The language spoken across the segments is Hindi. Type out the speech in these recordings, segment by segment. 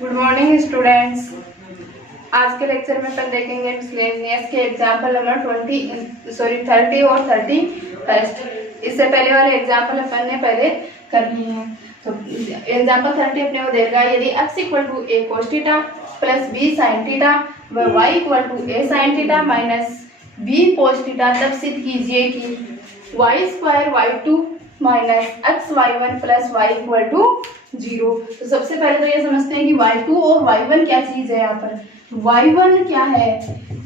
Good morning students. आज के लेक्चर में अपन देखेंगे मिसलेनियस के एग्जाम्पल नंबर 30 और 31। इससे पहले वाले एग्जाम्पल अपन ने पहले कर लिए हैं। तो एग्जाम्पल 30 अपने को देगा, यदि x equal to A cos theta plus B sine theta व y equal to a sine theta minus B cos theta, तब सिद्ध कीजिए कि y square y2 minus x y one plus y equal to 0। तो सबसे पहले तो ये समझते हैं कि y2 और y1 क्या चीज है। यहाँ पर y1 क्या है,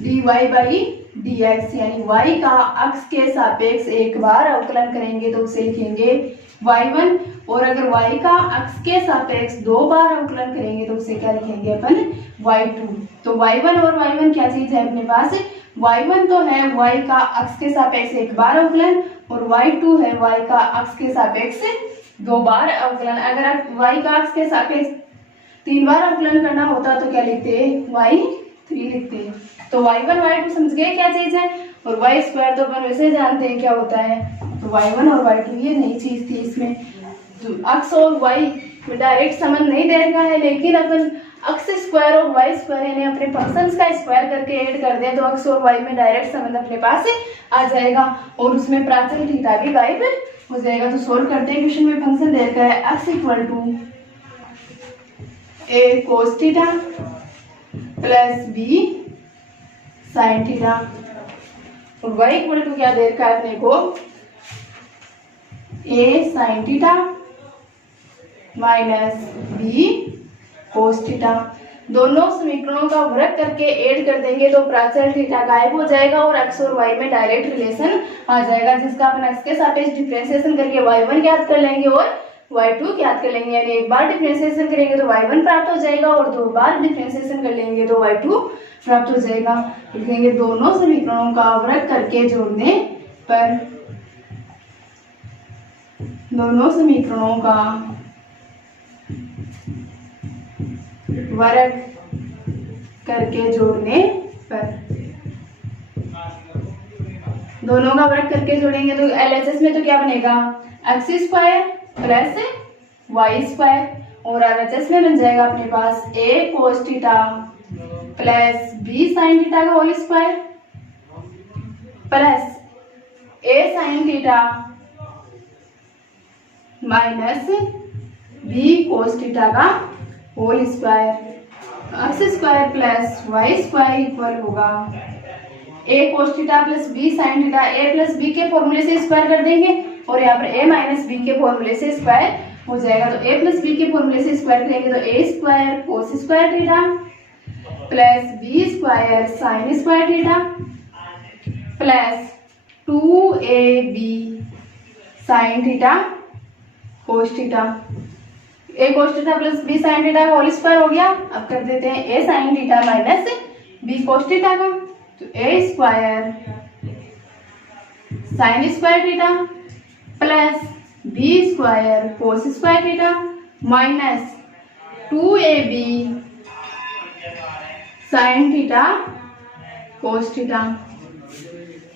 dy बाई dx, यानी y का अक्ष के सापेक्ष एक बार अवकलन करेंगे तो उसे लिखेंगे y1, और अगर y का अक्ष के सापेक्ष दो बार अवकलन करेंगे तो उसे क्या लिखेंगे अपन, y2। तो y1 और y1 क्या चीज है अपने पास, y1 तो है y का अक्ष के सापेक्ष एक बार अवकलन, और y2 है y का अक्ष के सापेक्ष दो बार अवकलन। अगर y का अक्ष के सापेक्ष तीन बार अवकलन करना होता तो क्या लिखते हैं, y3 लिखते हैं। तो y1 y2 समझ गए क्या चीज है, और y स्क्वायर तो अपन वैसे जानते हैं क्या होता है। तो y1 और y2 ये नई चीज थी इसमें। तो अक्ष और y में डायरेक्ट संबंध नहीं दे रखा है, लेकिन अपन अक्ष स्क्वायर और y स्क्वायर यानी अपने फंक्शंस का स्क्वायर करके ऐड कर दें तो अक्ष और y में डायरेक्ट संबंध अपने पास आ जाएगा, और उसमें प्राचल थीटा भी गायब हो जाएगा। तो सोल्व करते हैं। क्वेश्चन में फंक्शन दे रखा है x equal to A cos theta plus B sine theta, और y इक्वल टू क्या दे रखा है अपने को, A sine theta minus B cos theta. दोनों समीकरणों का वर्ग करके ऐड कर देंगे तो प्राचल थीटा गायब हो जाएगा और x और y में डायरेक्ट रिलेशन आ जाएगा, जिसका अपन x के सापेक्ष डिफरेंशिएशन करके y1 ज्ञात कर लेंगे और y2 ज्ञात कर लेंगे। यानी एक बार डिफरेंशिएशन करेंगे तो y1 प्राप्त हो जाएगा और दो बार डिफरेंशिएशन कर लेंगे तो y2 प्राप्त हो जाएगा। लिखेंगे दोनों समीकरणों का वर्ग करके जोड़ने पर, दोनों समीकरणों का वर्ग करके जोड़ने पर, दोनों का वर्ग करके जोड़ेंगे तो LHS में तो क्या बनेगा, x square plus y square, और RHS में बन जाएगा अपने पास a cos theta plus B sine theta का whole square plus a sine theta minus B cos theta का whole square. X square plus y square equal होगा a cos theta plus B sine theta, a plus b के फॉर्मूले से स्क्वायर कर देंगे और यहाँ पर ए माइनस बी के फॉर्मूले से स्क्वायर हो जाएगा। तो ए प्लस बी के फॉर्मूले से स्क्वायर करेंगे तो a square cos square theta plus b square sine square theta plus 2ab sine theta cos theta. A cos theta plus B sine theta का होल स्क्वायर हो गया। अब कर देते हैं a sine theta minus B cos theta का, तो a square sine square theta plus b square cos square theta minus 2ab sine theta cos theta,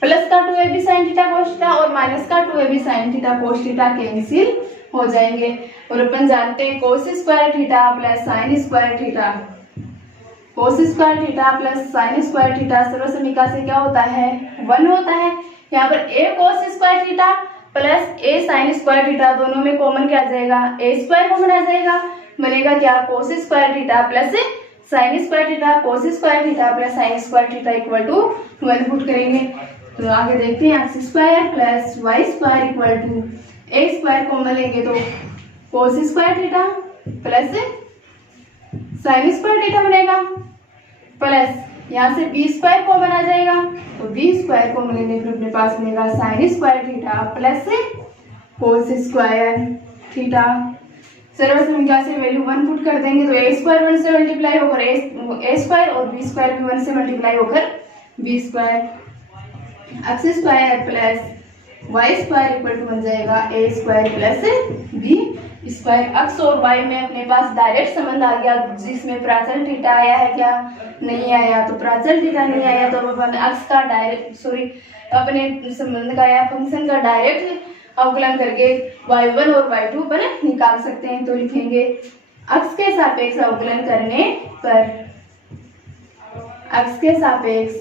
plus का 2ab sine theta cos theta और माइनस का 2ab sine theta cos theta cancel हो जाएंगे। और अपन जानते हैं cos square theta plus sine square theta, cos square theta plus sine square theta सर्वसमीका से क्या होता है, 1 होता है। यहाँ पर a cos square theta plus a sine square theta, दोनों में कॉमन क्या आ जाएगा, ए स्क्वायर कॉमन आ जाएगा, बनेगा क्या, cos square theta plus sine square theta cos square theta plus sine square theta equal to 1 put करेंगे। तो आगे देखते हैं x square plus y square equal to a square common लेंगे तो cos square theta plus sine square theta बनेगा, प्लस यहाँ से बी स्क्वायर कॉमन आ जाएगा तो बी स्क्वायर कॉमन लेने पर अपने पास बनेगा sine square theta plus cos square theta. सर्वसमीका से वैल्यू 1 पुट कर देंगे तो ए स्क्वायर 1 से मल्टीप्लाई होकर ए स्क्वायर और बी स्क्वायर भी 1 से मल्टीप्लाई होकर b square, x square plus y square equal to बन जाएगा a square plus b square. X और वाई में अपने पास डायरेक्ट संबंध आ गया, जिसमें प्राचल थीटा आया है क्या, नहीं आया। तो प्राचल थीटा नहीं आया तो अपन एक्स का डायरेक्ट अपने संबंध का या फंक्शन का डायरेक्ट अवकलन करके y1 और y2 पर निकाल सकते हैं। तो लिखेंगे अक्ष के सापेक्ष अवकलन करने पर, अक्ष के सापेक्ष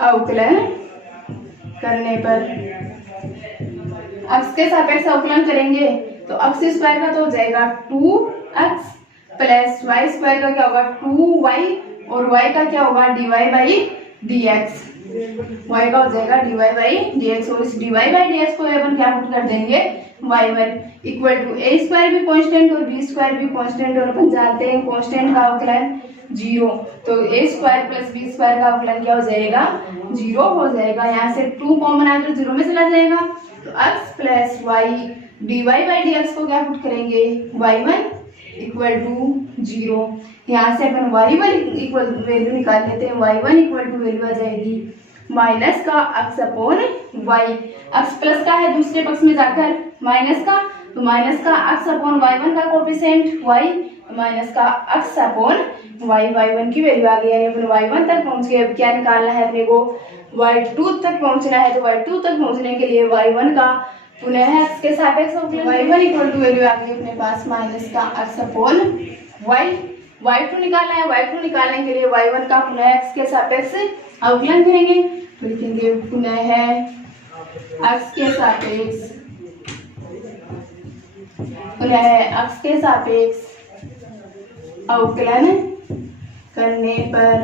अवकलन करने पर, अक्ष के सापेक्ष अवकलन करेंगे तो एक्स स्क्वायर का तो हो जाएगा 2x प्लस वाई स्क्वायर का क्या होगा 2y और y का क्या होगा dy बाई dx, y का हो जाएगा dy बाई dx और इस dy बाई dx को अपन क्या पुट कर देंगे y1 equal to a square भी कांस्टेंट और b स्क्वायर भी कांस्टेंट और अपन जानते हैं कांस्टेंट का अवकलन 0, तो a square plus b square का अवकलन क्या हो जाएगा 0 हो जाएगा। यहाँ से 2 कॉमन आकर 0 में चला जाएगा तो x plus y dy by dx को क्या पुट करेंगे y1 इक्वल टू 0। यहाँ से अपन y1 इक्वल वैल्यू निकाल लेते हैं, y1 इक्वल टू वैल्यू आ जाएगी माइनस का x upon y, x plus का है दूसरे पक्ष में जाकर माइनस का, तो माइनस का x अपॉन y1 का कोफिशिएंट y, माइनस का x अपॉन y, y1 की वैल्यू आ गई यानी अपन y1 तक पहुंच गए। अब क्या निकालना है अपने को y2 तक पहुंचना है, तो y2 तक पहुंचने के लिए y1 का पुनः x के सापेक्ष अवकलन, y1 इक्वल टू वैल्यू आ गई अपने पास माइनस का x अपॉन y, y2 निकालना है, y2 निकालने के लिए y1 का पुनः x के सापेक्ष अवकलन करेंगे तो लिखेंगे पुनः x के सापेक्ष, पुनः x के सापेक्ष अवकलन करने पर,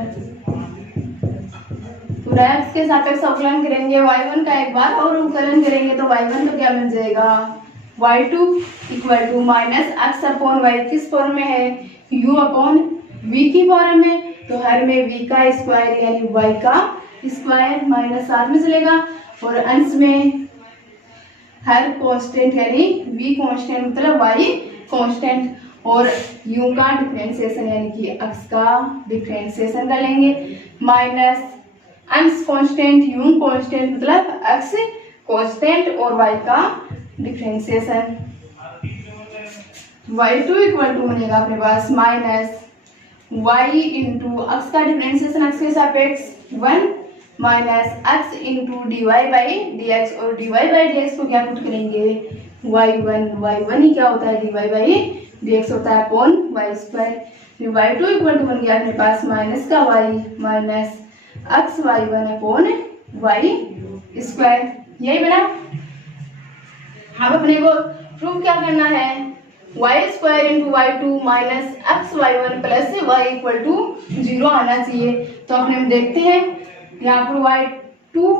पुनः x के सापेक्ष अवकलन करेंगे y1 का एक बार और अवकलन करेंगे तो y1 तो क्या मिल जाएगा y2 equal to minus x upon y किस फॉर्म में है u अपॉन v की फॉर्म में, तो हर में v का स्क्वायर यानी y का स्क्वायर माइनस साथ में चलेगा और अंश में हर कांस्टेंट यानी v कांस्टेंट मतलब y कांस्टेंट और u का डिफरेंशिएशन यानी कि x का डिफरेंशिएशन कर लेंगे माइनस अंश कांस्टेंट u कांस्टेंट मतलब x कांस्टेंट और y का डिफरेंशिएशन, y2 इक्वल टू बनेगा अपने पास माइनस y इंटू x का डिफरेंशिएशन x के सापेक्ष 1 minus x into dy by dx और dy बाई dx को क्या पुट करेंगे y1 ही क्या होता है dy बाई dx होता है upon y square, y2 equal to बन गया अपने पास माइनस का y minus x y1 upon y square, यही बना। अब अपने को प्रूफ क्या करना है y square into y2 minus x y1 plus y equal to 0 आना चाहिए, तो अपने देखते हैं यहाँ पर y2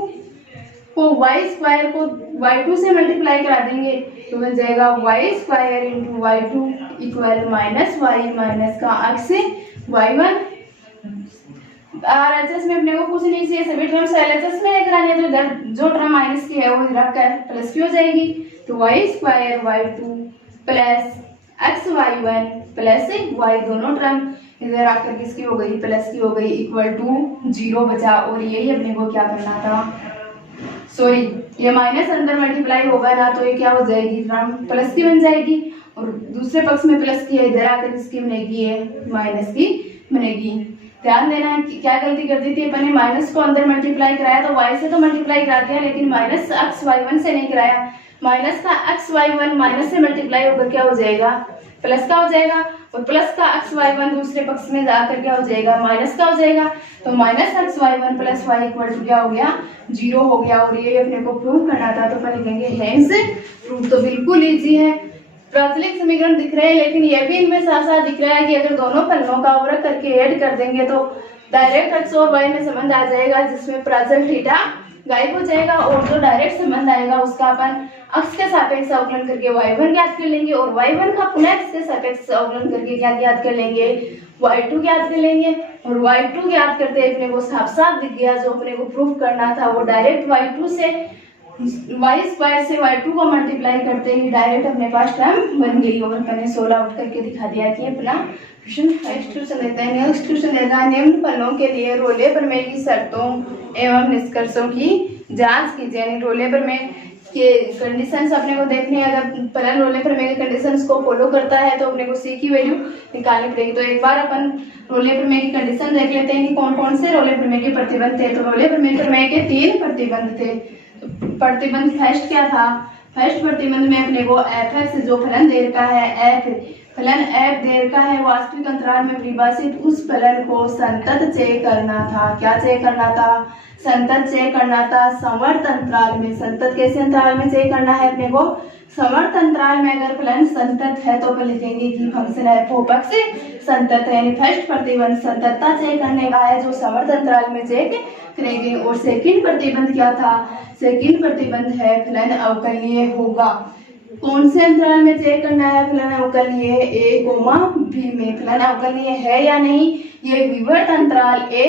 को y स्क्वायर को y2 से मल्टीप्लाई करा देंगे तो बन जाएगा y square into y2 equal minus y minus का x y1। RHS में अपने को कुछ नहीं चाहिए, सभी टर्म्स LHS में लेकर आने, तो इधर जो टर्म माइनस की है वो इधर आकर प्लस की हो जाएगी, तो y square y2 plus x y1 plus y दोनों टर्म इधर आकर किसकी हो गई प्लस की हो गई इक्वल टू 0 बचा, और यही अपने को क्या करना था सॉरी ये माइनस अंदर मल्टीप्लाई होगा ना तो ये क्या हो जाएगी टर्म प्लस की बन जाएगी और दूसरे पक्ष में प्लस की है इधर आकर किसकी बनेगी है माइनस की बनेगी। ध्यान देना है कि क्या गलती कर दी थी अपन ने, माइनस को अंदर मल्टीप्लाई कराया तो y से तो मल्टीप्लाई करा दिया लेकिन माइनस x y1 से नहीं कराया, माइनस का x y1 माइनस से मल्टीप्लाई होकर क्या हो जाएगा प्लस का हो जाएगा और प्लस का x y1 दूसरे पक्ष में जाकर क्या हो जाएगा माइनस का हो जाएगा, तो minus x y1 plus y equal to क्या हो गया 0 हो गया, और ये अपने को प्रूव करना था तो अपन लिखेंगे हेंस प्रूफ। तो बिल्कुल इजी है, प्राचलिक समीकरण दिख रहे हैं लेकिन ये भी इनमें साथ साथ दिख रहा है कि अगर दोनों फलनों का वर्ग करके ऐड कर देंगे तो डायरेक्ट x और y में संबंध आ जाएगा जिसमें प्राचल थीटा गायब हो जाएगा और जो डायरेक्ट संबंध आएगा उसका अपन x के सापेक्ष अवकलन करके y1 ज्ञात कर लेंगे और y1 का पुनः x के सापेक्ष अवकलन करके क्या ज्ञात कर लेंगे y2 ज्ञात कर लेंगे, और y2 ज्ञात करते अपने को साफ साफ दिख गया जो अपने को प्रूफ करना था वो डायरेक्ट y2 से y स्क्वायर से y2 को मल्टीप्लाई करते ही डायरेक्ट अपने पास टर्म बन गई और मैंने 16 आउट करके दिखा दिया कि अपना ट्यूशन देता है। नेक्स्ट ट्यूशन देगा निम्न फलों के लिए रोले प्रमेय की शर्तों एवं निष्कर्षों की जांच कीजिए, यानी रोले प्रमेय के कंडीशंस अपने को देखने हैं। अगर फलन रोले प्रमेय के कंडीशंस को फॉलो करता है तो अपने को सी की वैल्यू निकालनी पड़ेगी। तो एक बार अपन रोले प्रमेय की कंडीशन देख लेते हैं कि कौन कौन से रोले प्रमेय के प्रतिबंध थे। तो रोले प्रमेय के 3 प्रतिबंध थे। तो प्रतिबंध फर्स्ट क्या था, फर्स्ट प्रतिबंध में अपने को एफ एक्स जो फलन दे रखा है, फलन एफ दे रखा है, वास्तविक अंतराल में परिभाषित उस फलन को संतत चेक करना था। क्या चेक करना था? संतत चेक करना था समवर्त अंतराल में। संतत कैसे अंतराल में चेक करना है अपने को? समवर्त अंतराल में अगर फलन संतत है तो अपन लिखेंगे कि फंक्शन एफ ऑफ एक्स संतत है। यानी फर्स्ट प्रतिबंध संततता चेक करने का है जो समवर्त अंतराल में चेक करेंगे। और सेकंड प्रतिबंध क्या था? सेकंड प्रतिबंध है फलन अवकलनीय होगा। कौन से अंतराल में चेक करना है फलन अवकलनीय? a, b में फलन अवकलनीय है या नहीं, ये विवर्त अंतराल a,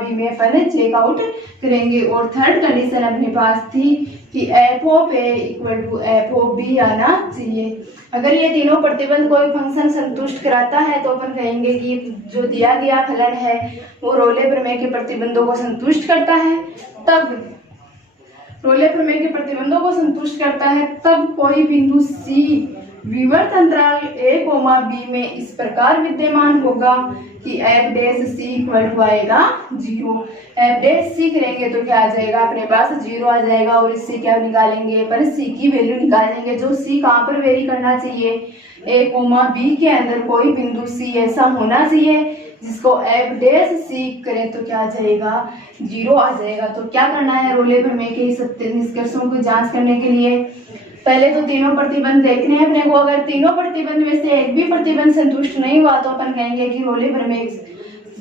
b में फलन चेक आउट करेंगे। और थर्ड कंडीशन अपने पास थी कि f of a equal to f of b आना चाहिए। अगर ये तीनों प्रतिबंध कोई फंक्शन संतुष्ट कराता है तो अपन कहेंगे कि जो दिया गया फलन है वो रोले प्रमेय के प्रतिबंधों को संतुष्ट करता है। तब रोले प्रमेय के प्रतिबंधों को संतुष्ट करता है तब कोई बिंदु C विवर्त अंतराल a, b में इस प्रकार विद्यमान होगा कि f dash c equal to आएगा 0। f डैश c करेंगे तो क्या आ जाएगा? अपने पास 0 आ जाएगा। और इससे क्या निकालेंगे? पर c की वैल्यू निकालेंगे जो c कहाँ पर वेरी करना चाहिए? a, b के अंदर कोई बिंदु c ऐसा होना चाहिए जिसको f डैश c करें तो क्या आ जाएगा? 0 आ जाएगा। तो क्या करना है रोले प्रमेय के सत्य निष्कर्षों को जांच करने के लिए? पहले तो तीनों प्रतिबंध देखने हैं अपने को। अगर तीनों प्रतिबंध में से एक भी प्रतिबंध संतुष्ट नहीं हुआ तो अपन कहेंगे कि रोले प्रमेय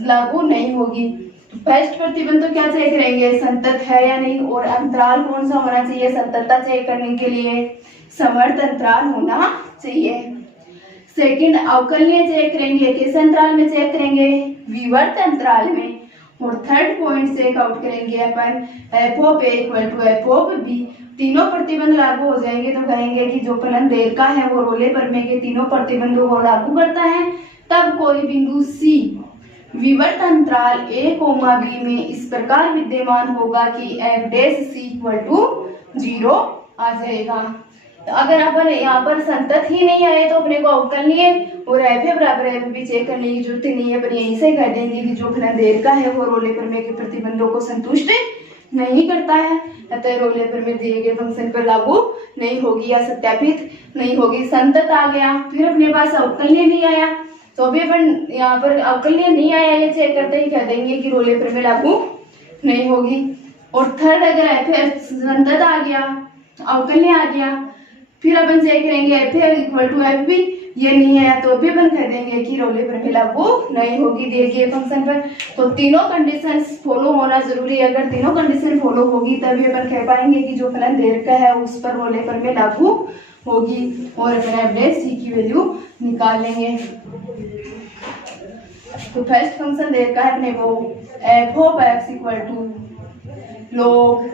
लागू नहीं होगी। तो फर्स्ट प्रतिबंध तो क्या चेक करेंगे? संतत है या नहीं। और अंतराल कौन सा होना चाहिए? संततता चेक करने के लिए समवर्त अंतराल होना चाहिए। सेकंड अवकलनीय चेक करेंगे। किस अंतराल में चेक करेंगे? विवर्त अंतराल में। और थर्ड पॉइंट चेक आउट करेंगे अपन f of a equal to f of b. तीनों प्रतिबंध लागू हो जाएंगे तो कहेंगे कि जो फलन देर का है वो रोले प्रमेय के तीनों प्रतिबंधों को लागू करता है। तब कोई बिंदु सी विवर्त अंतराल a, b में इस प्रकार विद्यमान होगा कि f dash c equal to 0 आ जाएगा। तो अगर अपन यहाँ पर संतत ही नहीं आए तो अपने को अवकलनीय और f बराबर f भी चेक करने की जरूरत नहीं है। पर यहीं से कह देंगे कि जो फलन देर का है वो रोले प्रमेय के प्रतिबंधों को संतुष्ट नहीं करता है, अतः रोले प्रमेय दिए गए फंक्शन पर लागू नहीं होगी या सत्यापित नहीं होगी। संतत आ गया, फिर अपने पास अवकलनीय नहीं आया तो अभी अपन यहाँ पर अवकलनीय नहीं आया ये चेक करते ही कह देंगे कि रोले प्रमेय लागू नहीं होगी। और थर्ड अगर एफ संतत आ गया, अवकलनीय आ गया, फिर अपन चेक करेंगे f equal to f b, ये नहीं आया तो भी अपन कह देंगे कि रोले प्रमेय लागू नहीं होगी दिए गए फंक्शन पर। तो तीनों कंडीशंस फॉलो होना जरूरी है। अगर तीनों कंडीशन फॉलो होगी तभी अपन कह पाएंगे कि जो फलन दे रखा है उस पर रोले प्रमेय लागू होगी। और अपन एफ डैश सी की वैल्यू निकाल लेंगे। तो फर्स्ट फंक्शन दे रखा है अपने को f of x equal to log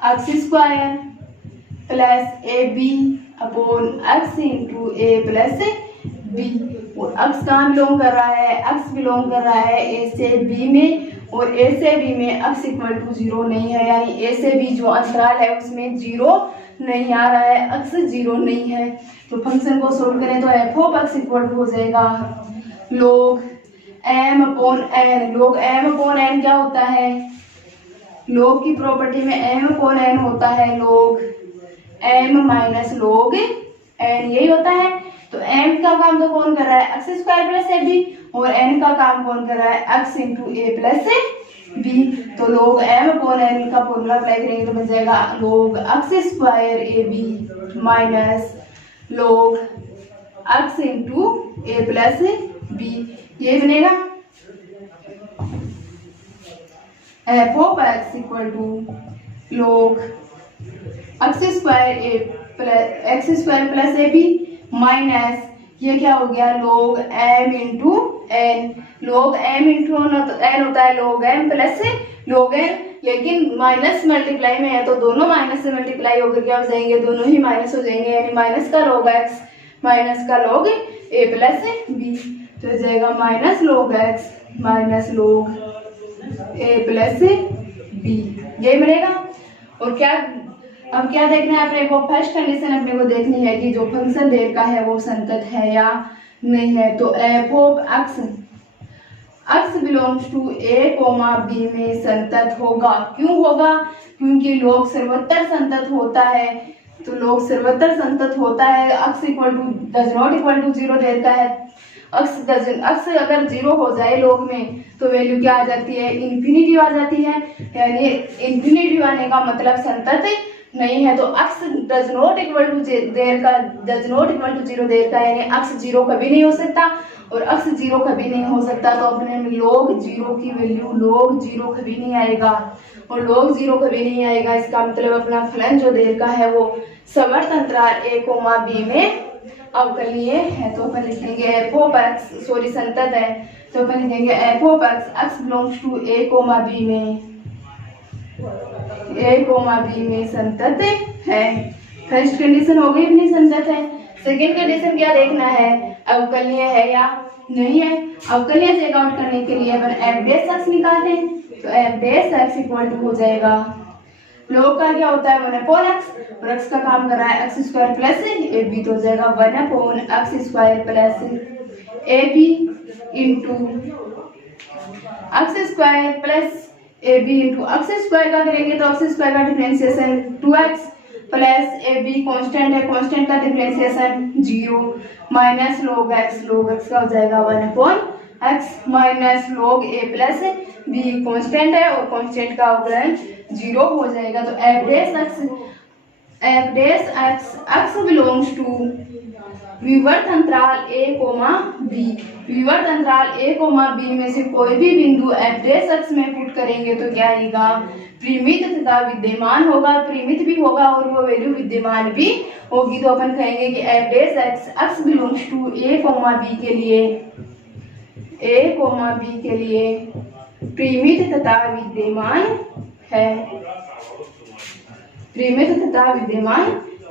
x square plus a b upon x into a plus b. और एक्स कहाँ बिलोंग कर रहा है? एक्स बिलोंग कर रहा है ए से बी में, और ए से बी में एक्स इक्वल टू 0 नहीं है, यानी ए से बी जो अंतराल है उसमें 0 नहीं आ रहा है, एक्स 0 नहीं है। तो फंक्शन को सोल्व करें तो f of x equal to हो जाएगा log m upon n। log m upon n क्या होता है? log की प्रॉपर्टी में m अपॉन n होता है log m minus log n, यही होता है। तो m का काम तो कौन कर रहा है? X square plus a b, और n का काम कौन कर रहा है? x into a plus b. तो log m अपॉन n का फॉर्मूला अप्लाई करेंगे तो बन जाएगा log x square a b minus log x into a plus b, ये बनेगा f of x equal to log x square plus a b minus ये क्या हो गया log m into n. log m into N होता है log m plus log n, लेकिन माइनस मल्टीप्लाई में है तो दोनों माइनस से मल्टीप्लाई होकर क्या हो जाएंगे? दोनों ही माइनस हो जाएंगे, यानी माइनस का log x माइनस का log a प्लस बी। तो हो जाएगा minus log x minus log a plus b, ये मिलेगा। और क्या अब क्या देखना है अपने को? फर्स्ट कंडीशन अपने को देखनी है कि जो फंक्शन देर का है वो संतत है या नहीं है। तो f of x belongs to a comma b में संतत होगा। क्यों होगा? क्योंकि log सर्वोत्तर संतत होता है तो लोग सर्वत्र संतत होता है। X equal to does not equal to 0 देर का है। अक्स अगर 0 हो जाए लोग में तो वैल्यू क्या आ जाती है, इन्फिनिटी आ जाती है। यानी इन्फिनिटी आने का मतलब संतत नहीं है। तो अक्स डज नॉट इक्वल टू 0 देर का यानी अक्स 0 कभी नहीं हो सकता और अक्स 0 कभी नहीं हो सकता। तो अपने लोग 0 की वैल्यू लोग 0 कभी नहीं आएगा और लोग 0 कभी नहीं आएगा। इसका मतलब अपना फलन जो देर का है वो समवर्त अंतराल a, b में अवकलनीय है। तो अपन लिखेंगे एफ ऑफ एक्स, सॉरी संतत है, तो अपन लिखेंगे f of x belongs to a, b में a, b में संतत है। फर्स्ट कंडीशन हो गई अपनी संतत है। सेकेंड कंडीशन क्या देखना है, अवकलनीय है या नहीं है। अवकलनीय चेक आउट करने के लिए अपन एफ डैश एक्स निकालते हैं। तो f dash x equal to हो जाएगा, लोग का क्या होता है 1/x और x का काम कर रहा है x square plus a b, तो हो जाएगा 1/x square plus a b into x square plus a b into x square का करेंगे तो x स्क्वायर का differentiation 2x plus a b constant है, कॉन्स्टेंट का डिफरेंशिएशन 0 माइनस लॉग x का हो जाएगा 1/x minus log a plus b, constant है और कॉन्स्टेंट का अवकलन 0 हो जाएगा। तो f dash x belongs to विवर्त अंतराल a, b। विवर्त अंतराल a, b में से कोई भी बिंदु एफ डैश एक्स में पुट करेंगे तो क्या आएगा, परिमित तथा विद्यमान होगा, परिमित भी होगा और वो वैल्यू विद्यमान भी होगी। तो अपन कहेंगे कि f dash x belongs to a, b के लिए परिमित तथा विद्यमान है, परिमित तथा विद्यमान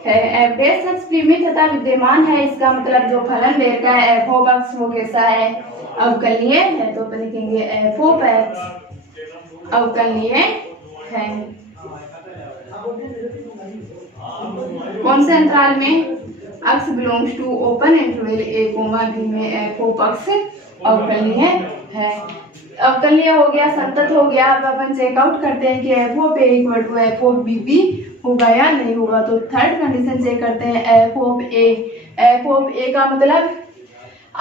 है। एफ डैश एक्स परिमित तथा विद्यमान है, इसका मतलब जो फलन देर का है एफ ऑफ एक्स वो कैसा है, अवकलनीय है। तो अपन लिखेंगे एफ ऑफ एक्स अवकलनीय है। कौन से अंतराल में, x belongs to open interval a, b में एफ ऑफ एक्स अवकलनीय है। अवकलनीय हो गया, संतत हो गया। अब अपन चेकआउट करते हैं कि f of a equal to f of b भी होगा या नहीं होगा। तो थर्ड कंडीशन चेक करते हैं, एफ ऑफ ए का मतलब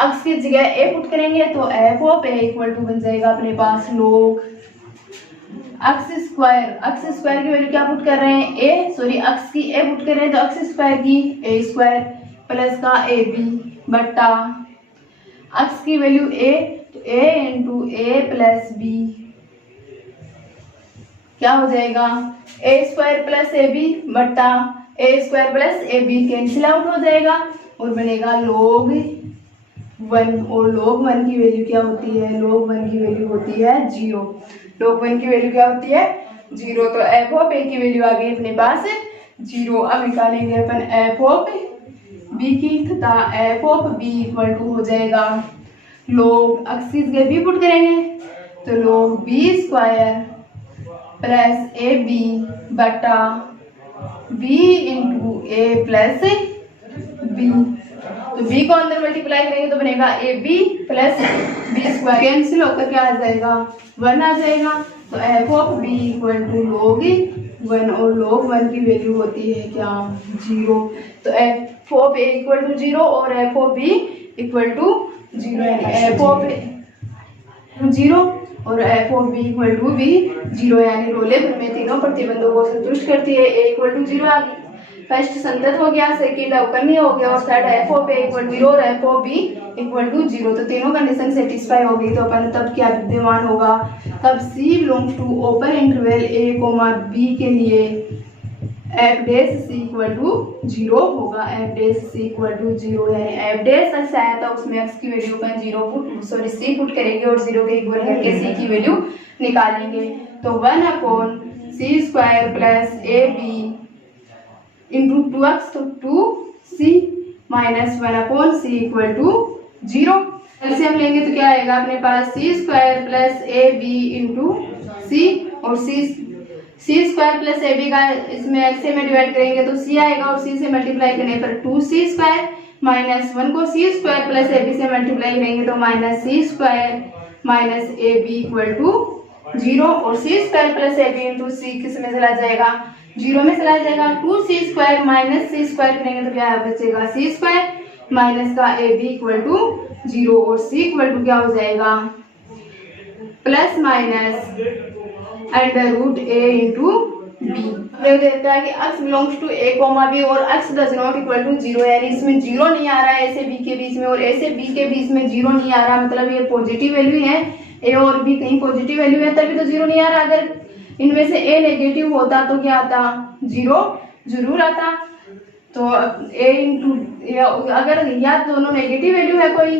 एक्स की जगह ए पुट करेंगे तो f of a equal to बन जाएगा अपने पास लोग एक्स स्क्वायर की वैल्यू क्या पुट कर रहे हैं एक्स की ए पुट कर रहे हैं तो एक्स स्क्वायर की ए स्क्वायर प्लस का ए बी बट्टा एक्स की वैल्यू ए तो a into a plus b क्या हो जाएगा, a square plus a b बट्टा a square plus a b cancel out हो जाएगा और बनेगा log 1। और log 1 की वैल्यू क्या होती है, log 1 की वैल्यू होती है 0। log 1 की वैल्यू क्या होती है 0। तो एफ ऑफ ए की वैल्यू आ गई अपने पास 0। अब निकालेंगे अपन एफ ऑफ बी की तथा f of b equal to हो जाएगा लोग एक्सिस के बी पुट करेंगे तो log b square plus a b बटा b into a plus b. तो बी को अंदर मल्टीप्लाई करेंगे तो बनेगा a b plus b square, cancel होकर क्या आ जाएगा 1 आ जाएगा। तो f of b equal to log 1 और लोग 1 की वैल्यू होती है क्या 0। तो f of a equal to 0 और f of b equal to 0 यानी एफ ऑफ ए 0 और f of b equal to b 0 यानी रोले में तीनों प्रतिबंधों को संतुष्ट करती है। ए इक्वल टू 0 आ गई, फर्स्ट संतत हो गया, सेकंड अवकलनीय हो गया और third f of a equal to 0 और f of b equal to 0। तो तीनों कंडीशन सेटिस्फाई हो गई। तो अपन तब क्या विद्यमान होगा, तब c belongs to open interval a, b के लिए f dash c equal to 0 होगा। F dash c equal to 0 यानी एफ डैश एक्स आया था उसमें एक्स की वैल्यू पर सी पुट करेंगे और 0 के इक्वल करके सी की वैल्यू निकालेंगे। तो 1/c square plus a b into 2x तो 2c minus 1/c equal to 0। ऐसे हम लेंगे तो क्या आएगा अपने पास c square plus a b into c और c square plus a b का इसमें x से में डिवाइड करेंगे तो c आएगा और c से मल्टीप्लाई करने पर 2c स्क्वायर माइनस 1 को c square plus a b से मल्टीप्लाई करेंगे तो minus c square minus a b equal to 0 और c square plus a b into c किस में चला जाएगा जीरो में चला जाएगा। 2c² माइनस c² करेंगे तो क्या बचेगा c² माइनस का a b इक्वल टू 0 और c इक्वल टू क्या हो जाएगा plus minus √a into b। देता है कि x belongs to a comma b और x does not equal to 0, यानी इसमें जीरो नहीं आ रहा है a से b के बीच में और a से b के बीच में जीरो नहीं आ रहा, मतलब ये पॉजिटिव वैल्यू है, a और b कहीं पॉजिटिव वैल्यू है तभी तो जीरो नहीं आ रहा। अगर इनमें से a नेगेटिव होता तो क्या आता, जीरो जरूर आता। तो a इंटू अगर या दोनों नेगेटिव वैल्यू है कोई,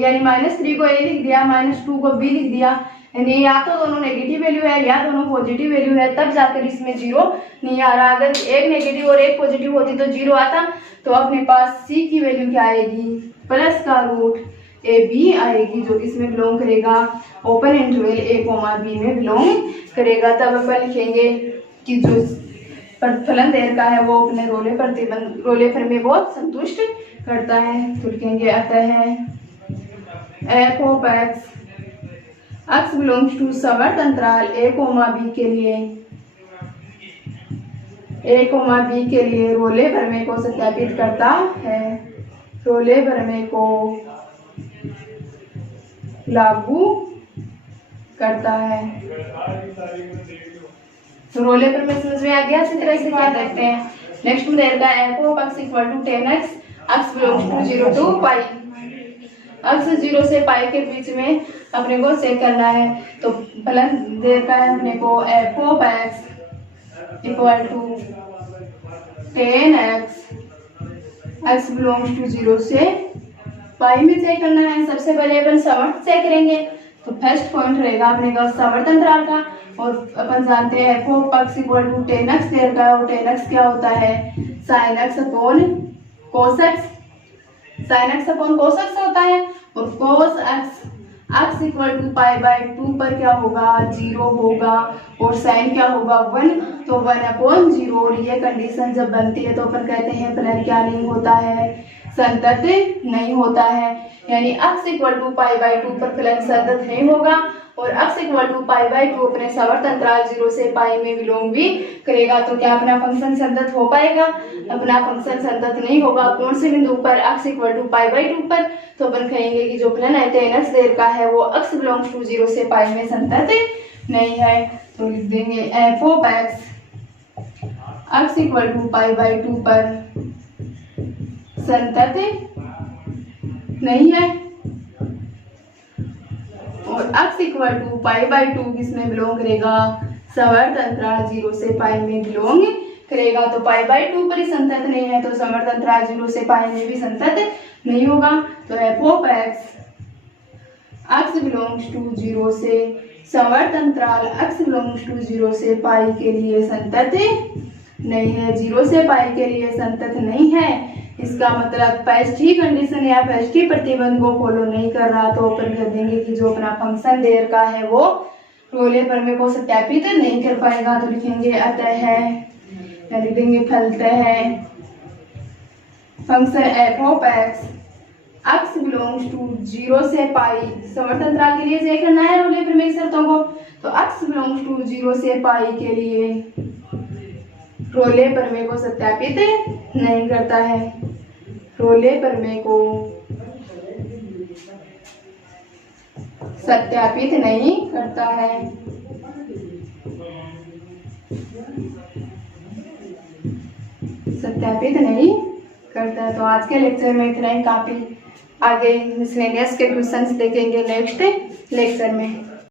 यानी -3 को a लिख दिया, -2 को b लिख दिया, यानी या तो दोनों नेगेटिव वैल्यू है या दोनों पॉजिटिव वैल्यू है, तब जाकर इसमें जीरो नहीं आ रहा। अगर एक नेगेटिव और एक पॉजिटिव होती तो जीरो आता। तो अपने पास c की वैल्यू क्या आएगी प्लस का √ab आएगी, जो इसमें बिलोंग करेगा open interval a comma b में बिलोंग करेगा। तब अपन लिखेंगे कि जो प्रतिफलन दे रखा है वो अपने रोले प्रमेय को संतुष्ट करता है। तो लिखेंगे अतः f of x belongs to समवर्त अंतराल a कोमा b के लिए रोले प्रमेय को सत्यापित करता है, रोले प्रमेय को लागू करता है। तो रोले प्रमेय समझ में आ गया। इसी तरह से क्या देखते हैं नेक्स्ट में देता है f of x equal to 10x x belongs to 0 to pi. x 0 से पाई के बीच में अपने को चेक करना है। तो फलन देता है अपने को f of x equal to 10x x belongs to 0 से पाई में चेक करना है। सबसे पहले अपन समवर्त चेक करेंगे। तो फर्स्ट पॉइंट रहेगा अपने का समवर्त अंतराल का, और अपन जानते हैं f of x equal to 10x दे रखा है और 10x क्या होता है sin x upon cos x, sin x upon cos x होता है। और cos x इक्वल टू π/2 पर क्या होगा 0 होगा और sin क्या होगा 1, तो 1/0। और ये कंडीशन जब बनती है तो अपन कहते हैं फलन क्या नहीं होता है, संतत नहीं होता है, यानी x इक्वल टू π/2 पर फलन संतत नहीं होगा और x इक्वल टू π/2 अपने समवर्त अंतराल 0 से पाई में बिलोंग भी करेगा। तो क्या अपना फंक्शन संतत हो पाएगा, अपना फंक्शन संतत नहीं होगा। कौन से बिंदु पर x इक्वल टू π/2 पर, तो अपन कहेंगे कि जो फलन है 10x देर का है वो x बिलोंग्स टू 0 से पाई में संतत नहीं है। तो लिख देंगे f of x equal to π/2 पर संतत नहीं है और x इक्वल टू π/2 किसमें बिलोंग करेगा, समवर्त अंतराल 0 से पाई में बिलोंग करेगा। तो π/2 पर ही संतत नहीं है तो समवर्त अंतराल 0 से पाई में भी संतत नहीं होगा। तो f of x belongs to 0 से समवर्त अंतराल x बिलोंग्स टू 0 से पाई के लिए संतत नहीं है, 0 से पाई के लिए संतत नहीं है। इसका मतलब फर्स्ट ही कंडीशन या फर्स्ट ही प्रतिबंध को फॉलो नहीं कर रहा। तो अपन कह देंगे कि जो अपना फंक्शन देर का है वो रोले प्रमेय को सत्यापित नहीं कर पाएगा। तो लिखेंगे अतः लिख देंगे फलतः function f of x belongs to 0 से पाई, समवर्त अंतराल के लिए चेक करना है रोले प्रमेय की शर्तों को। तो x बिलोंग्स टू 0 से पाई के लिए रोले प्रमेय को सत्यापित नहीं करता है, रोले प्रमेय को सत्यापित नहीं करता है। सत्यापित नहीं करता है। तो आज के लेक्चर में इतना ही काफी, आगे मिसलेनियस के क्वेश्चंस देखेंगे नेक्स्ट लेक्चर में।